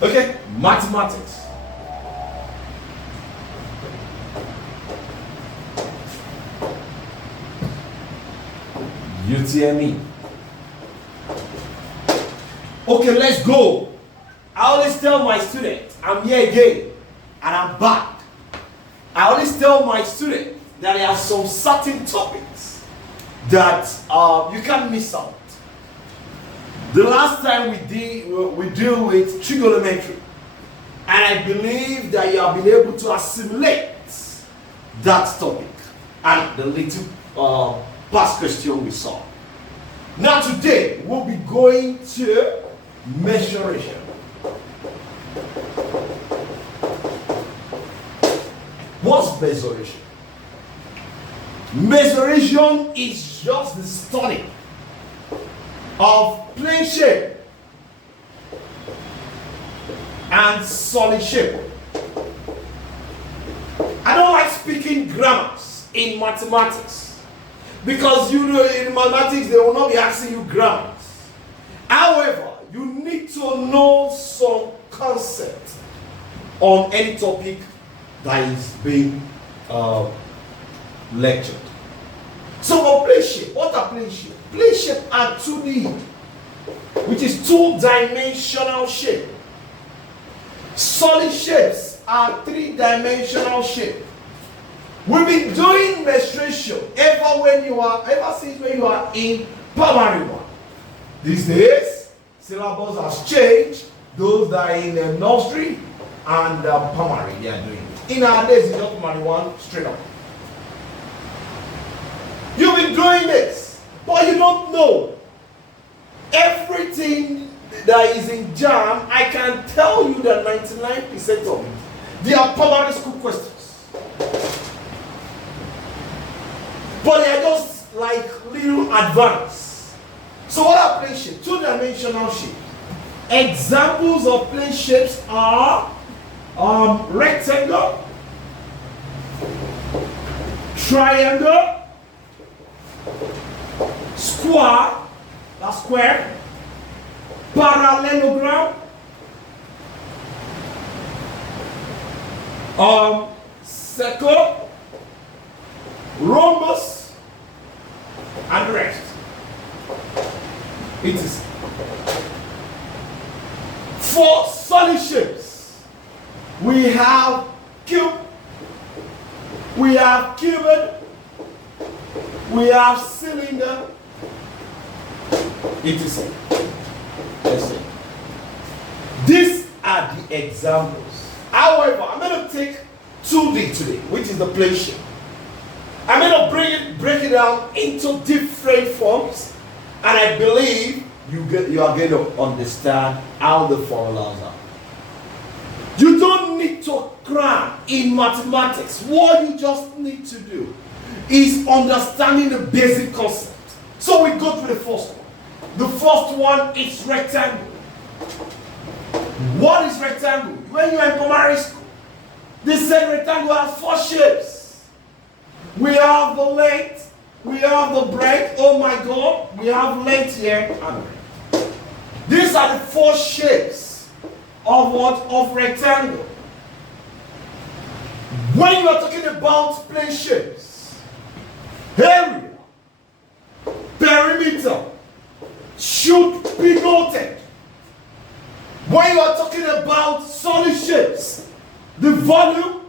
Okay, mathematics. UTME. Okay, let's go. I always tell my students, I'm here again, and I'm back. I always tell my students that there are some certain topics that you can't miss out. The last time we deal with trigonometry, and I believe that you have been able to assimilate that topic and the little past question we saw. Now today we'll be going to mensuration. What's mensuration? Mensuration is just the study of plane shape and solid shape. I don't like speaking grammars in mathematics because you know in mathematics they will not be asking you grammars. However, you need to know some concept on any topic that is being lectured. So for plane shape, what are plane shape? Plane shape are 2D, which is two-dimensional shape. Solid shapes are three-dimensional shape. We've been doing mensuration ever since when you are in primary one. These days, syllabus has changed. Those that are in the nursery and primary, they are doing it. In our days, it's just primary one, straight up. You've been doing this, but you don't know everything that is in JAMB. I can tell you that 99% of it, they are primary school questions. But they are just like little advanced. So what are plane shapes? Two-dimensional shape. Examples of plane shapes are rectangle, triangle, square, that's square, parallelogram, circle, rhombus, and the rest. It is for solid shapes. We have cube, we have cuboid, we have cylinder, etc. Let's see. These are the examples. However, I'm going to take 2D today, which is the plane shape. I'm going to break it down into different forms, and I believe you are going to understand how the formulas are. You don't need to cram in mathematics. What you just need to do is understanding the basic concept. So we go to the first one. The first one is rectangle. What is rectangle? When you are in primary school, they said rectangle has 4 shapes. We have the length, we have the breadth. Oh my God, we have length here and breadth. These are the 4 shapes of what? Of rectangle. When you are talking about plane shapes, area, perimeter should be noted. When you are talking about solid shapes, the volume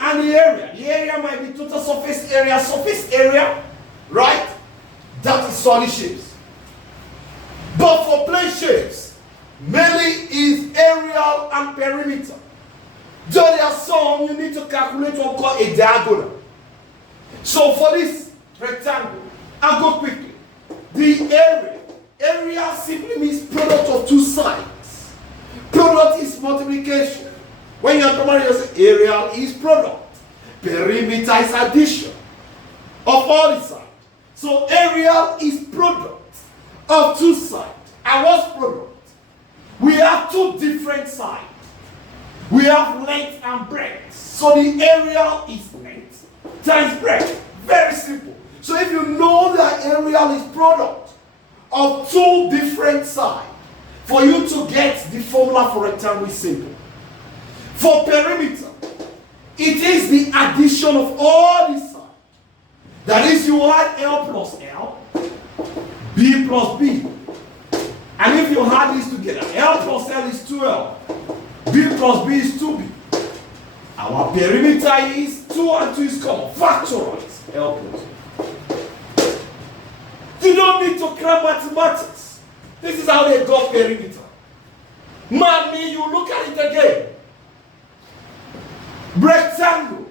and the area might be total surface area, right? That is solid shapes. But for plane shapes, mainly is aerial and perimeter. Though there are some, you need to calculate what we call a diagonal. So for this rectangle, I'll go quickly. The area simply means product of 2 sides. Product is multiplication. When you are primary, you say area is product. Perimeter is addition of all the sides. So area is product of 2 sides. And what's product? We have 2 different sides. We have length and breadth. So the area is length times breadth. Very simple. So if you know that area is product of 2 different sides, For you to get the formula for rectangle is simple. For perimeter, it is the addition of all these sides. That is, you add L plus L, B plus B. And if you add these together, L plus L is 2L, B plus B is 2B. Our perimeter is 2 and 2 is common. Factorize L plus B. You don't need to cram mathematics. This is how they got perimeter. Mommy, you look at it again. Rectangle.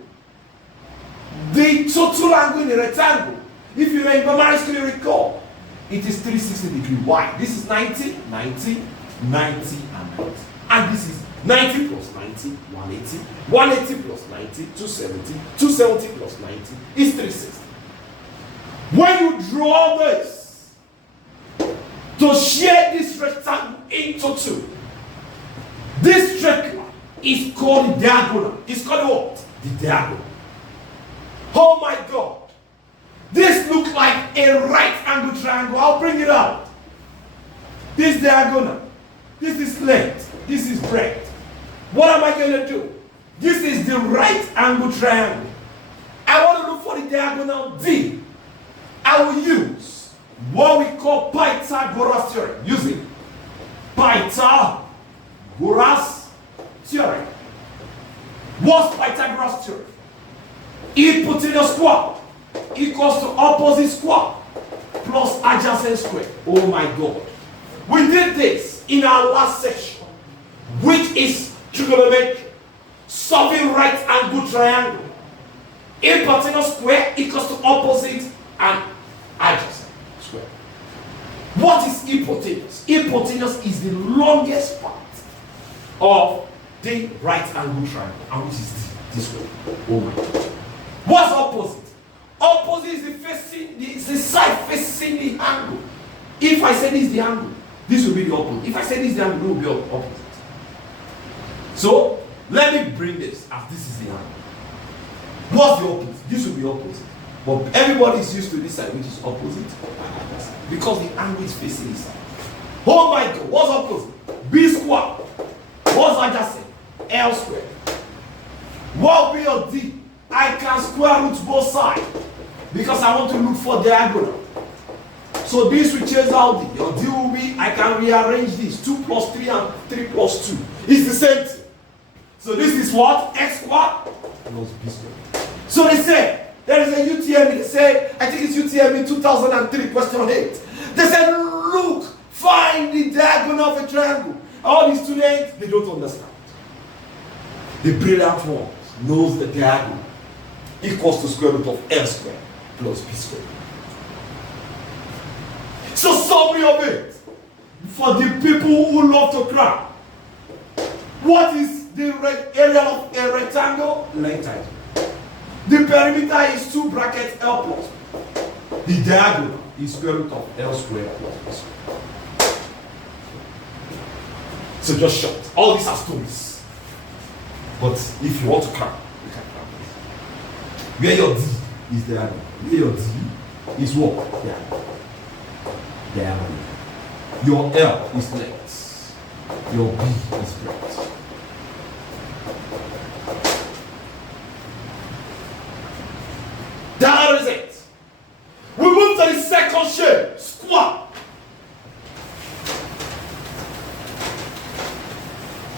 The total angle in a rectangle, if you in primary school, you recall, it is 360 degrees. Why? This is 90, 90, 90, and 90. And this is 90 plus 90, 180. 180 plus 90, 270. 270 plus 90 is 360. When you draw this, to share this rectangle into two, this straight line is called the diagonal. It's called what? The diagonal. Oh my God. This looks like a right angle triangle. I'll bring it out. This diagonal. This is length. This is breadth. What am I going to do? This is the right angle triangle. I want to look for the diagonal D. I will use what we call Pythagoras theorem. Using Pythagoras theorem. What's Pythagoras theorem? Hypotenuse square equals to opposite square plus adjacent square. Oh my God. We did this in our last section, which is trigonometry, solving right angle triangle. Hypotenuse square equals to opposite and adjacent square. What is hypotenuse? Hypotenuse is the longest part of the right angle triangle, and which is this way. Oh my God. What's opposite? Opposite is the side facing the angle. If I say this is the angle, this will be the opposite. If I say this is the angle, it will be opposite. So let me bring this as this is the angle. What's the opposite? This will be opposite. But everybody is used to this side, which is opposite, because the angle is facing this side. Oh my God, what's opposite? B square. What's adjacent? L square. What will be your D? I can square root both sides because I want to look for diagonal. So this will change out D. Your D will be, I can rearrange this. 2 plus 3 and 3 plus 2. It's the same thing. So this is what? X squared plus B squared. So they say, there is a UTM, they say, I think it's UTM in 2003, question 8. They said, look, find the diagonal of a triangle. All the students, they don't understand. The brilliant ones knows the diagonal equals to square root of L squared plus B squared. So summary of it, for the people who love to cram, what is the area of a rectangle? Length times. The perimeter is 2 brackets L plus. The diagonal is square root of L squared plus B squared. So just short. All these are stories. But if you want to cram, you can cram this. Where your D is diagonal. Where your D is what? Diagonal. Diagonal. Your L is length. Your B is breadth. That is it. We move to the second shape, square.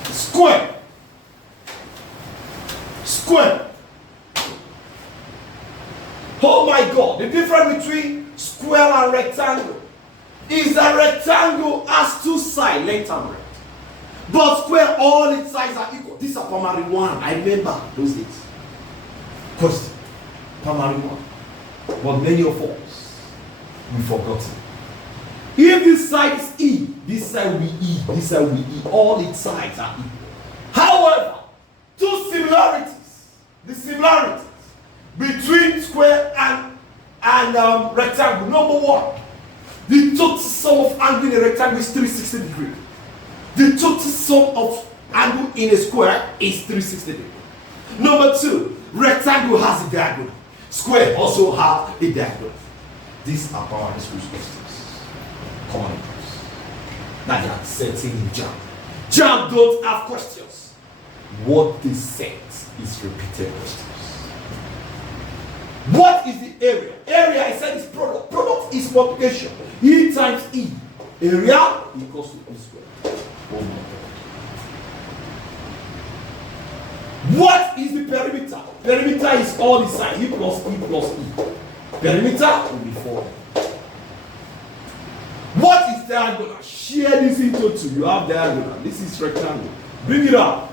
Square. Square. Oh my God, the difference between square and rectangle is that rectangle has 2 sides, length and breadth. But square, all its sides are equal. This is a primary one. I remember those days. Question. Primary one. But many of us, we've forgotten. If this side is E, this side will be E, this side will be E. All its sides are equal. However, 2 similarities. The similarities between square and rectangle. Number one, the total sum of angle in a rectangle is 360 degrees. The total sum of angle in a square is 360 degrees. Number two, rectangle has a diagonal. Square also have a diagonal. These are primary school questions. Common interest. that they are setting in JAMB. JAMB don't have questions. What they set is repeated questions. What is the area? Area, I said, is product. Product is multiplication. E times E. Area equals to E squared. Oh my God. What is the perimeter? Perimeter is all the side. E plus E plus E. Perimeter will be 4. What is diagonal? Share this into 2. You have diagonal. This is rectangle. Bring it up.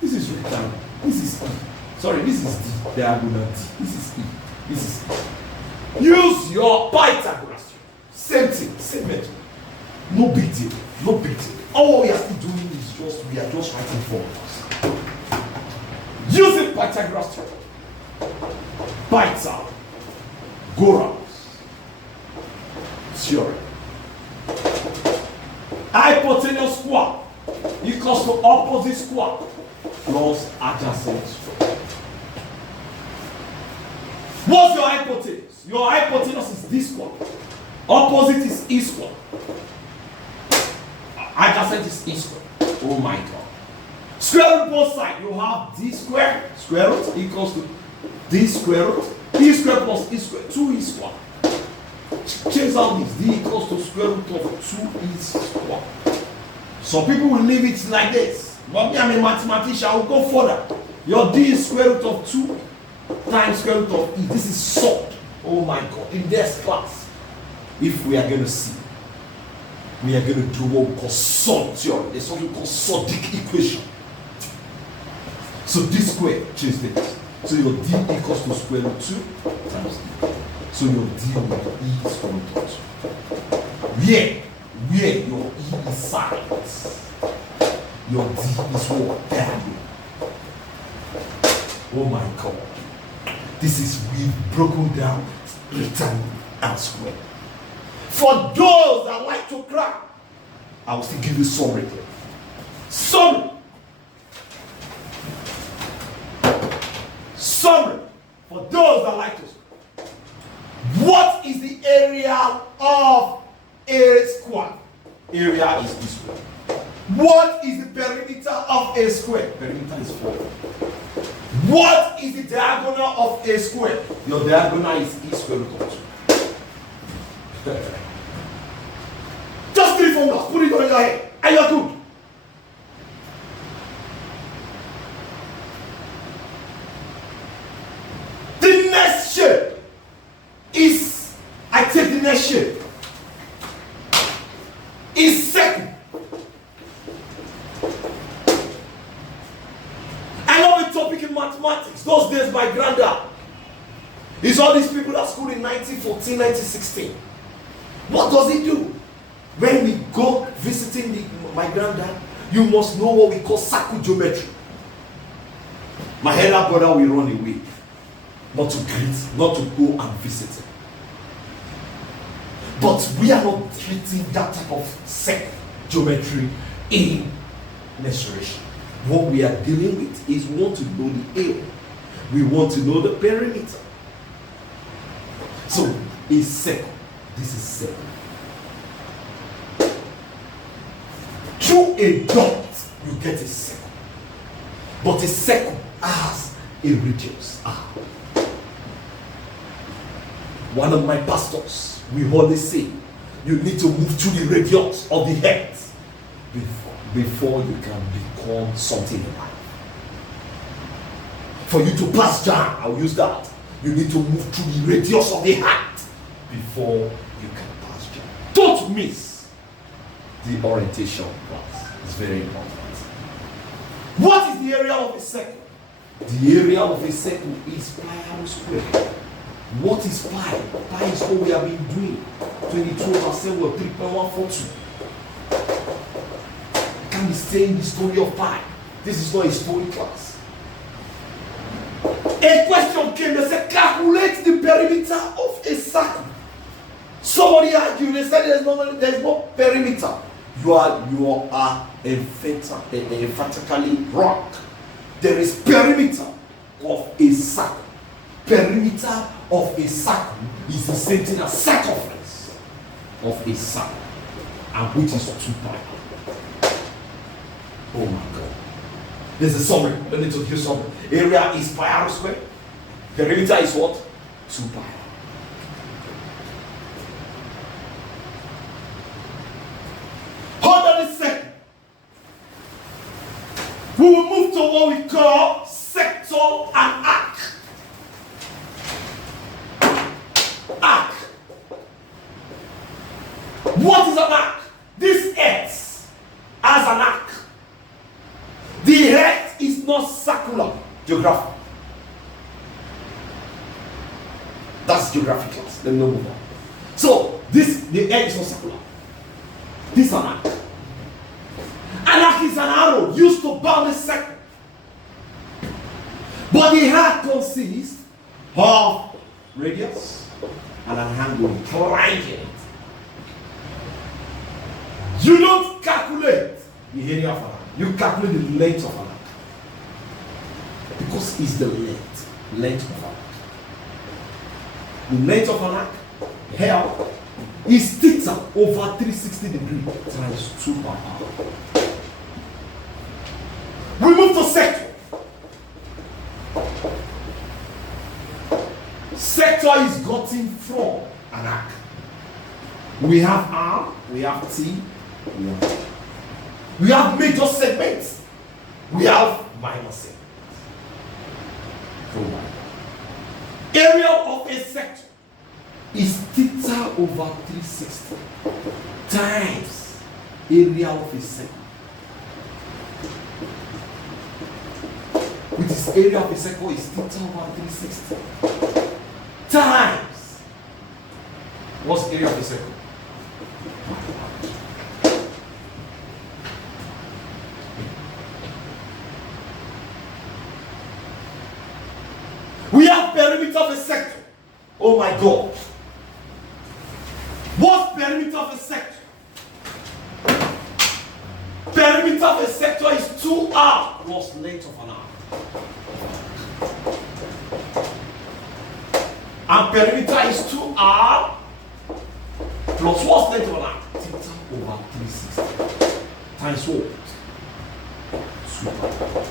This is rectangle. This is E. Sorry, this is D. Diagonal D. This is E. This is E. Use your Pythagoras. Same thing. Same method. No big deal. No big deal. All we are still doing is we are just writing formulas. Using Pythagoras theorem. Theorem. Hypotenuse square equals to opposite square plus adjacent square. What's your hypotenuse? Your hypotenuse is this square. Opposite is E square. Adjacent is E square. Oh my God. Square root both sides. You have D square, square root equals to D square root. E square plus E square, 2E square. Change out this. D equals to square root of 2E square. Some people will leave it like this. But me, I'm a mathematician. I will go further. Your D is square root of 2 times square root of E. This is solved. Oh my God. In this class, if we are going to see, we are going to do what we call sum theory. There's something called Sodic equation. So D square, change this. So your D equals to square root 2 times E. So your D will be E square root of 2. Where your E is sides, your D is what? Diagonal. Oh my God. This is we've broken down rectangle and square. For those that like to cry, I will still give you summary. Summary. Summary. For those that like to cry. What is the area of a square? Area is this square. What is the perimeter of a square? Perimeter is 4. What is the diagonal of a square? Your diagonal is E square root of 2. Just 3 formulas. Put it on your head. And you're good. The next shape is, I take the next shape, is circle. I love a topic in mathematics. Those days, my granddad. It's all these people at school in 1914, 1916. What does he do? When we go visiting my granddad, you must know what we call circle geometry. My elder brother will run away. Not to greet, not to go and visit him. But we are not treating that type of circle geometry in mensuration. What we are dealing with is we want to know the area. We want to know the perimeter. So, a circle. This is circle. Through a dot, you get a circle. But a circle has a radius. One of my pastors, we always say, you need to move through the radius of the head before you can become something in life. For you to pass JAMB, I'll use that. You need to move through the radius of the heart before you can pass JAMB. Don't miss the orientation class. It's very important. What is the area of a circle? The area of a circle is pi squared. What is pi? Pi is what we have been doing. 22 over 7 or 3.142. I can't be saying the story of pi. This is not a story class. A question came, they said, calculate the perimeter of a circle. Somebody argued, they said there's no perimeter. You are emphatically wrong. There is perimeter of a circle. Perimeter of a circle is the same thing as circumference of a circle. and which is 2 pi. Oh my God. There's a summary. Let me just give summary. Area is pi r squared. Perimeter is what? 2 pi. Hold on a second. We will move to what we call sector and arc. Arc. What is an arc? This earth has an arc. The earth is not circular. Geography. That's geography class. Let me move on. So the earth is not circular. This is an arc. An arc is an arrow used to bound a circle. But the arc consists of radius and an angle triangle. You don't calculate the area of an arc. You calculate the length of an arc. Because it's the length of an arc. The length of an arc, L, is theta over 360 degrees times 2 pi r. We move to sector. Sector is gotten from an arc. We have R, we have T, we have major segments, we have minor segments. Area of a sector is theta over 360 times area of a sector, which is area of a circle is theta over 360 times what's area of a circle? We have perimeter of a sector. Oh my God. What's perimeter of a sector? Perimeter of a sector is 2r plus length of an arc. And perimeter is 2r plus what's length of an arc? Theta over 360 times what? 2r.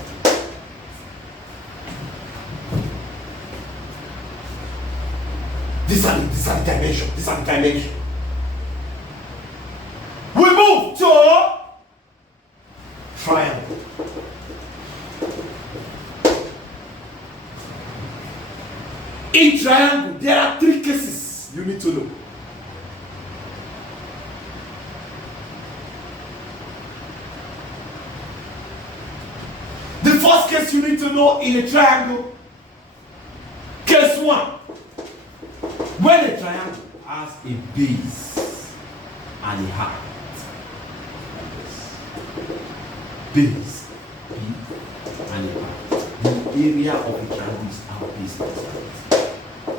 These are the dimensions. These are the dimensions. We move to triangle. In triangle, there are 3 cases you need to know. The first case you need to know in a triangle, case 1. When a triangle has a base and a height, base, B, and a height, the area of the triangle is our base plus height.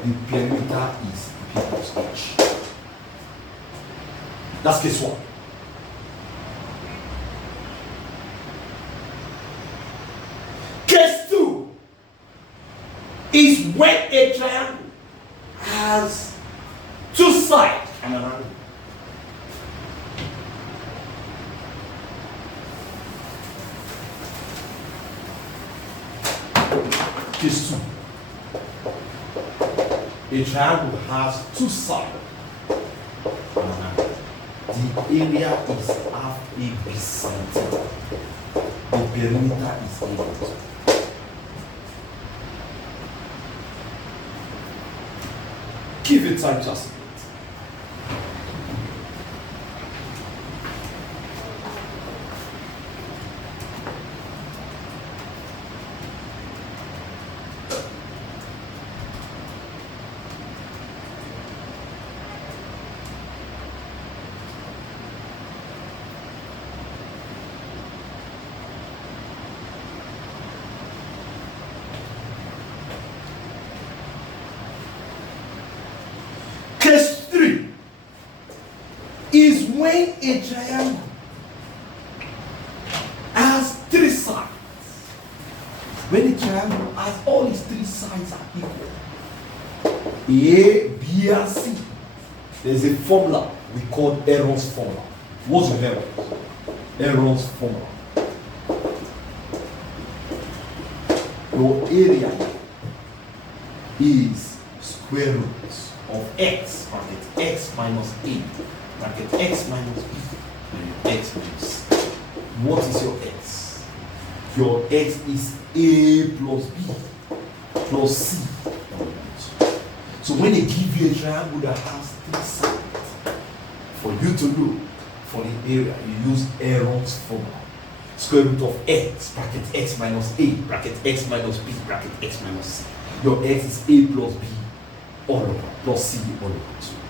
The perimeter is B plus H. That's case 1. Case 2 is when a triangle has 2 sides and an angle. Case 2. A triangle has 2 sides and an angle. The area is half AB sin theta. The perimeter is A. Give it time just a bit. Case 3 is when a triangle has 3 sides. When a triangle has all its 3 sides are equal, A, B, and C, there's a formula we call Aaron's formula. What's your Heron's? Heron's formula. Your area is square root of x, bracket x minus a, bracket x minus b, and x minus c. What is your x? Your x is a plus b plus c. So when they give you a triangle that has three sides, for you to know for the area, you use Heron's formula. Square root of x, bracket x minus a, bracket x minus b, bracket x minus c. Your x is a plus b all over, plus c all over 2.